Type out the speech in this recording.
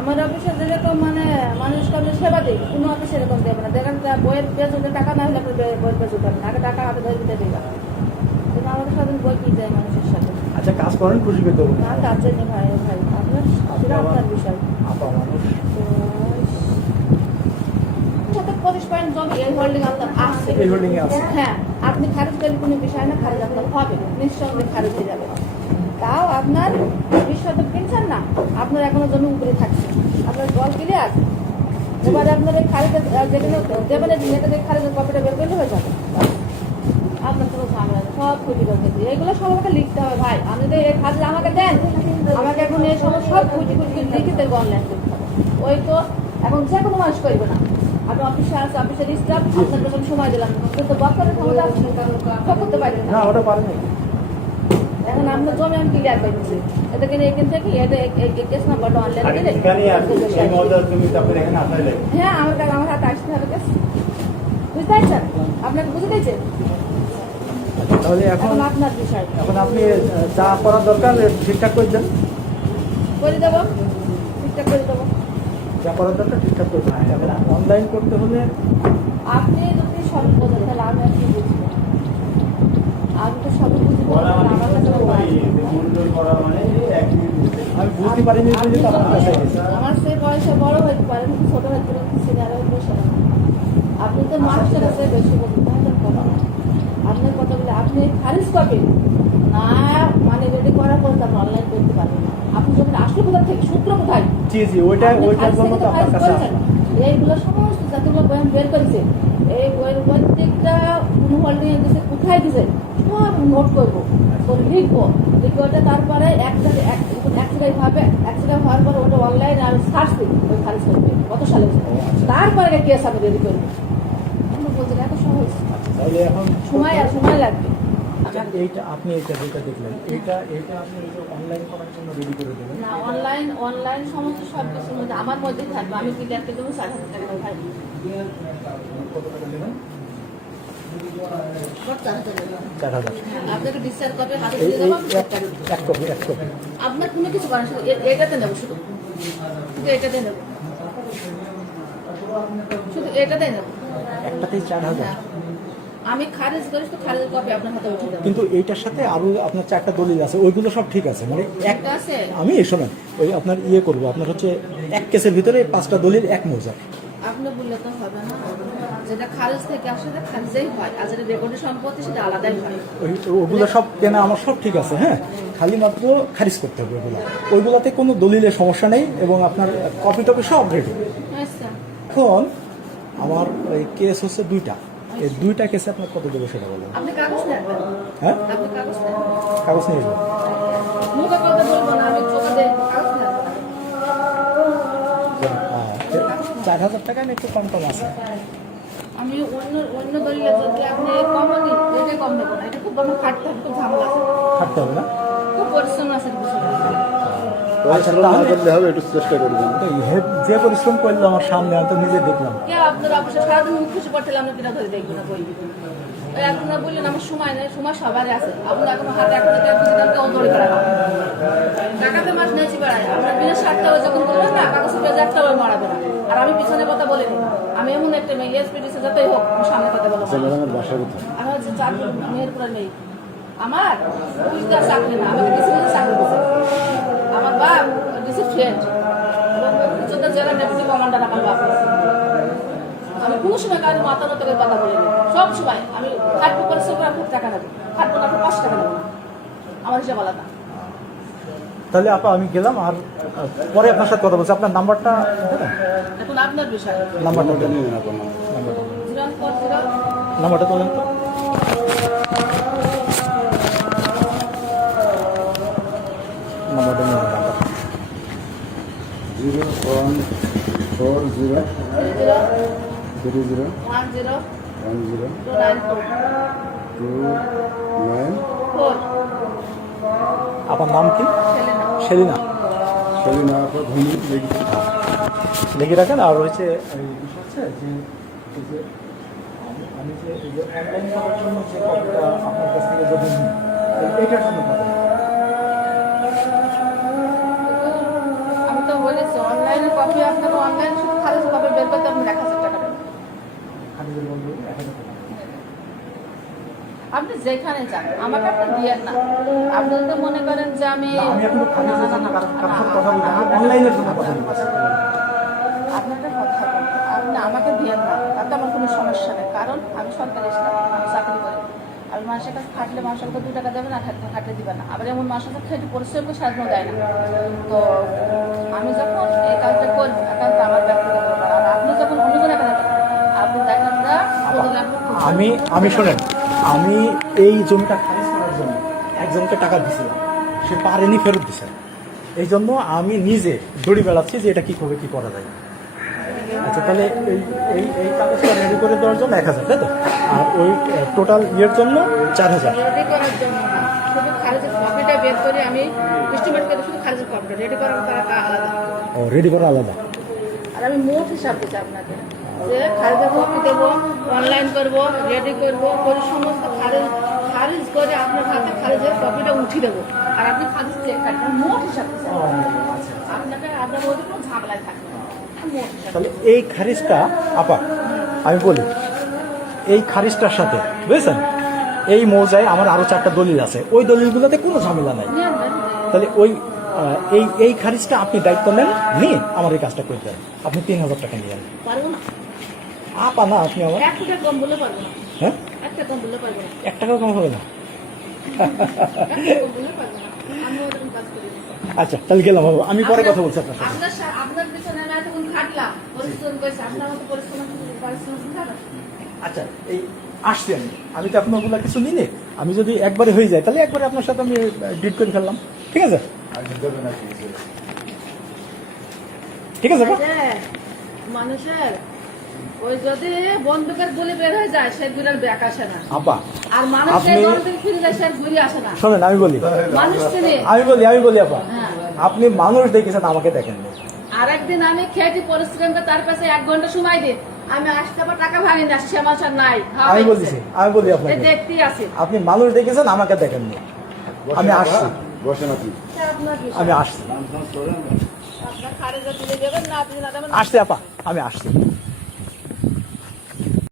আমার অফিসে যেরকম মানে মানুষকে আমি সেবা দিই, কোনো অফিসে এরকম দেবে না। দেখেন বইয়ের পেজে টাকা না হলে আপনি বইয়ের পেজ উঠাবেন, আগে টাকা হাতে ধরে দিতে দিবা। কিন্তু আমাদের সাথে বই কি যায় মানুষের সাথে। আচ্ছা, কাজ করেন খুশি পেতে হবে না কাজ জানি ভাই ভাই আপনার সেটা আপনার বিষয়। আপা মানুষ সাথে 25% জমি এই হোল্ডিং আপনার আছে, এই হোল্ডিং এ আছে। হ্যাঁ আপনি খারিজ করলে কোনো বিষয় না, খারিজ আপনার হবে, নিঃসন্দেহে খারিজ হয়ে যাবে। তাও আপনার 20% কিনছেন না, আপনার এখনো জমি উপরে থাকছে, আপনার জল ক্লিয়ার। এবারে আপনার এই খারিজের যেখানে দেবেন নেতাদের খারিজের কপিটা বের করলে হয়ে যাবে, আপনার কোনো ঝামেলা নেই, সব খুঁটি করতে এগুলো সব আমাকে লিখতে হবে ভাই। আমি যদি এই খারিজ আমাকে দেন, আমাকে এখন এই সময় সব খুঁটি লিখে দেবো, অনলাইন করতে হবে। ওই তো এখন যে কোনো মানুষ করবে না, আপনি অফিসে আছে, অফিসের স্টাফ, আপনার যখন সময় দিলাম কিন্তু বক্তারের ক্ষমতা আছে, সব করতে পারবেন না, না। ওটা পারেন না। এখন আপনার জমি আমি ক্লিয়ার করে দিচ্ছি, এটা কিনে এখান থেকে এটা কেস নাম্বারটা অনলাইন দিলে হ্যাঁ আমার হাতে আসতে হবে কেস, বুঝতে পারছেন? আপনাকে বুঝে দিয়েছে। তাহলে এখন আপনার বিষয় এখন আপনি যা করার দরকার ঠিকঠাক করে দেন, করে দেবো, ঠিকঠাক করে দেবো। যা করার দরকার ঠিকঠাক করে দেন। এখন অনলাইন করতে হলে আপনি যদি সব বোঝেন তাহলে আমি আর কি বুঝবো, আমি তো সবই বুঝবো, আমার কাছে আমি বুঝতে পারিনি বলে তো আপনার কাছে এসেছি। আমার সেই বয়সে বড় হইতে পারে, কিন্তু ছোট হইতে পারে, সিনিয়র হয়ে বসে না। আপনি তো মানুষের কাছে বেশি বলতে পারেন কথা না। আপনার কথাগুলো আপনি খারিজ করবেন না, মানে রেডি করার পর আপনি অনলাইন করতে পারবেন না। আপনি যখন আসলে কোথা থেকে সূত্র কোথায়, জি জি, ওইটার জন্য তো আপনার কাছে আসে। এইগুলো সমস্ত যতগুলো বয়ান বের করেছে, এই বইয়ের প্রত্যেকটা হোল্ডিং দিচ্ছে, কোথায় দিচ্ছে সব নোট করবো, তো লিখবো, লিখে ওটা তারপরে এক জায়গায় ভাবে, এক জায়গায় হওয়ার পরে ওটা অনলাইনে আমি সার্চ দিই, ওই খারিজ করবে কত সালে, তারপরে কেস আমি রেডি করবো। আমরা বলতে এত সহজ, তাহলে এখন সময় লাগবে। আচ্ছা, এইটা আপনি যেটা দেখলেন, এটা আপনি অনলাইন করার জন্য রেডি করে দেবেন না অনলাইন সমস্ত সব কিছুর মধ্যে আমার মধ্যেই থাকবে, আমি ক্লিয়ারকে দেবো 7,000 টাকা দেবো ভাই। কত টাকা দেবেন? 4,000 দেবো। 4,000। আপনাকে ডিসচার্জ কপি হাতে এই দিয়ে দেবো, এক কপি আপনার কোনো কিছু করেন, শুধু এটাতে নেবো, শুধু এটাতে নেবো, শুধু এটাতে নেবো। একটাতেই 4,000। আমি খারিজ করি তো খারিজের কপি আপনার হাতে উঠে দেবো। কিন্তু এইটার সাথে আরো আপনার 4টা দলিল আছে, ওইগুলো সব ঠিক আছে, মানে একটা আছে, আমি শোনেন, ওই আপনার করবো, আপনার হচ্ছে এক কেসের ভিতরে 5টা দলিল এক মৌজা। আপনি বললে তো হবে না, যেটা খারিজ থেকে আসলে খারিজেই হয়, আর যেটা রেকর্ডের সম্পত্তি সেটা আলাদাই হয়। ওগুলো সব কেনা আমার সব ঠিক আছে, হ্যাঁ, খালি মাত্র খারিজ করতে হবে ওইগুলাতে কোনো দলিলের সমস্যা নেই, এবং আপনার কপি টপি সব রেডি। আচ্ছা এখন আমার ওই কেস হচ্ছে 2টা, এই 2টা কেসে আপনার কত দেবে সেটা বলুন। আপনি কাগজ নেবেন, হ্যাঁ, আপনি কাগজ নেবেন, কাগজ নিয়ে যাবো। মুখে কথা বলবো না, আমি চোখে দেখবো, কাগজ নেবেন। 4,000 টাকা না একটু কম আছে। আমি অন্য দলিলে যদি আপনি কম নিন, এটা কম নেবো না, এটা খুব বড় খাটতে হবে, খুব ঝামেলা আছে, থাকতে হবে না, খুব পরিশ্রম আছে বিষয়টা। আচ্ছা, তাহলে হবে একটু চেষ্টা করবেন। যে পরিশ্রম করলো আমার সামনে, আমি তো নিজে দেখলাম। কে আপনার অফিসে সারাদিন মুখ খুশি করতে আমরা কিনা ধরে দেখবো না বই। ওই আপনারা বললেন আমার সময় নেই, সময় সবারই আছে, আপনার এখন হাতে এখন কেউ দৌড়ে বেড়াবো, টাকাতে মাছ নিয়েছি বেড়ায়, আপনার বিনা স্বার্থে ওই যখন করবেন না, কাগজের পেজে একটা ওই মারাবে না। আর আমি পিছনে কথা বলিনি, আমি এমন একটা মেয়ে এসপিডিসি যাতেই হোক, আমি সামনে কথা বলবো। আমি হচ্ছে 4 মেয়ের পরে নেই, আমার পুলিশদার চাকরি না, আমাকে ডিসি চাকরি দিচ্ছে, আমার বাপ ডিসি ফ্রেন্ড, এবং জেলা ডেপুটি কমান্ডার আমার বাপ। আমি কোনো সময় কারো মাথা মতো করে কথা বলিনি, সব সময় আমি খাটবো পরিশ্রম করে খুব টাকা নেবো, খাটবো না 5 টাকা নেবো না, আমার হিসাব আলাদা। তাহলে আপা আমি গেলাম, আর পরে আপনার সাথে কথা বলছি। আপনার নাম্বারটা দেবেন? এখন আপনার বিষয়, নাম্বারটা দেন, 040 নাম্বারটা তোলেন তো। নাম্বারটা নিয়ে নাম্বারটা 0140 30 10 10 294 294 আপনার নাম কি? সেলিনা। সেলিনা আপা ধনী লিখে রাখেন। আর হচ্ছে হচ্ছে যে আমি যে অনলাইন করার জন্য যে কপিটা আপনার কাছ থেকে যদি এইটার জন্য আমি তো বলেছি অনলাইনে অনলাইন শুধু খারিজ কপি বের করতে আপনি 1,000 টাকা দেবেন। খারিজের বন্ধু 1000 টাকা। আপনি যেখানে যান আমাকে আপনি দিয়েন না। আপনি যদি মনে করেন যে আমি না, আমি এখন খারিজের জন্য কারোর সাথে কথা বলবো না, অনলাইনের জন্য কথা বলবো। আপনি একটা কথা বলুন, আপনি আমাকে দিয়েন না, তাতে আমার কোনো সমস্যা নেই, কারণ আমি সরকারি স্টাফ, আমি চাকরি করি। আমি মানুষের কাছে খাটলে মানুষের কাছে 2 টাকা দেবে না, খাটলে দিবে না। আবার এমন মানুষের কাছে খেটে পরিশ্রম করে সারাদিনও দেয় না। তো আমি যখন এই কাজটা করবো একান্ত আমার ব্যক্তিগত ব্যাপার। আর আপনি যখন অন্য কোনো একটা আপনি দেখেন না বদলে আপনি আমি শোনেন, আমি এই জমিটা খারিজ করার জন্য একজনকে টাকা দিয়েছিলাম, সে পারেনি, ফেরত দিছে। এই জন্য আমি নিজে দড়ি বেড়াচ্ছি যে এটা কি করে কি করা যায়। আচ্ছা, তাহলে এই এই এই কাগজটা রেডি করে দেওয়ার জন্য 1000, তাই তো? আর ওই টোটাল ইয়ের জন্য 4000। রেডি করার জন্য না, শুধু খারিজের কপিটা বের করে আমি এস্টিমেট করে শুধু খারিজের কপিটা রেডি করার টাকা আলাদা। ও, রেডি করা আলাদা। আর আমি মোট হিসাব দিচ্ছি আপনাকে যে খারিজের কপি দেবো, অনলাইন করবো, রেডি করবো, করে সমস্ত খারিজ করে আপনার হাতে খারিজের কপিটা উঠিয়ে দেবো। আর আপনি খারিজ চেক কাটবেন, মোট হিসাব দিচ্ছি আপনাকে। আপনার মধ্যে কোনো ঝামেলায় থাকবে না, মোট হিসাব। তাহলে এই খারিজটা আপা আমি বলি, এই খারিজটার সাথে বুঝেছেন, এই মৌজায় আমার আরো 4টা দলিল আছে, ওই দলিলগুলোতে কোনো ঝামেলা নাই। নিয়ে নেন। তাহলে ওই এই খারিজটা আপনি দায়িত্ব নেন, নিয়ে আমার এই কাজটা করে দেন। আপনি 3000 টাকা নিয়ে যান। পারবো না, আপা না, আপনি আমার, 1 টাকা কম বললে পারবো না, হ্যাঁ 1 টাকা কম বললে পারবো না, 1 টাকাও কম হবে না। 1 টাকা কম বললে পারবো না। আমি ওরকম কাজ করি না। আচ্ছা, তাহলে গেলাম বাবু, আমি পরে কথা বলছি আপনার সাথে। আপনার পিছনে আমি এতক্ষণ খাটলাম, পরিশ্রম করেছি, আপনার মতো পরিশ্রম খাবে। আচ্ছা, এই আসছি আমি তো আপনার ওগুলো কিছু নিলে, আমি যদি একবারে হয়ে যায় তাহলে একবারে আপনার সাথে আমি ডিট করে ফেললাম, ঠিক আছে? ঠিক আছে আপা? মানুষের ওই যদি বন্দুকের গুলি বের হয়ে যায় সে গুলির ব্যাক আসে না, আপা আর মানুষ আপনি ফিরে যায় সে গুলি আসে না। শোনেন, আমি বলি মানুষ চিনে। আমি বলি আপা, হ্যাঁ। আপনি মানুষ দেখেছেন, আমাকে দেখেন না। আর একদিন আমি খেয়েছি পরিশ্রম করে, তার পাশে 1 ঘন্টা সময় দিন, আমি আসতে আমার টাকা ভাঙি না, সে মাস আর নাই। আমি বলছি, আমি বলি আপনাকে, দেখতেই আছে। আপনি মানুষ দেখেছেন, আমাকে দেখেননি। আমি আসছি, বসেন আপনি। আপনার বিষয়। আমি আসছি, আপনার খারিজে তুলে দেবেন না, আপনি না দেবেন। আসছি আপা, আমি আসছি।